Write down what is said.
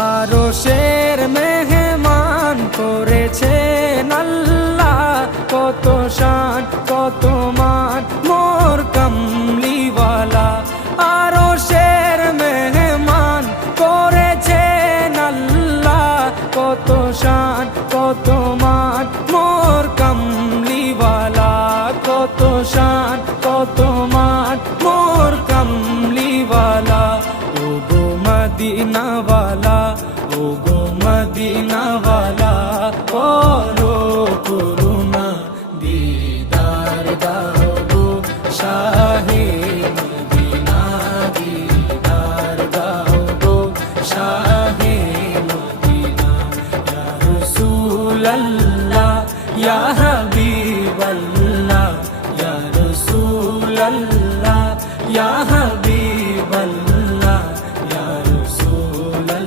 আরশের মেহমান করেছেন আল্লাহ, কত শান কত মান মোর কামলিওয়ালা। আরশের মেহমান করেছেন আল্লাহ, কত শান কত মান মোর কামলিওয়ালা, কত শান কত মান মোর কামলিওয়ালা। ও গো মদিনাওয়ালা, ও গো মদিনাওয়ালা, করো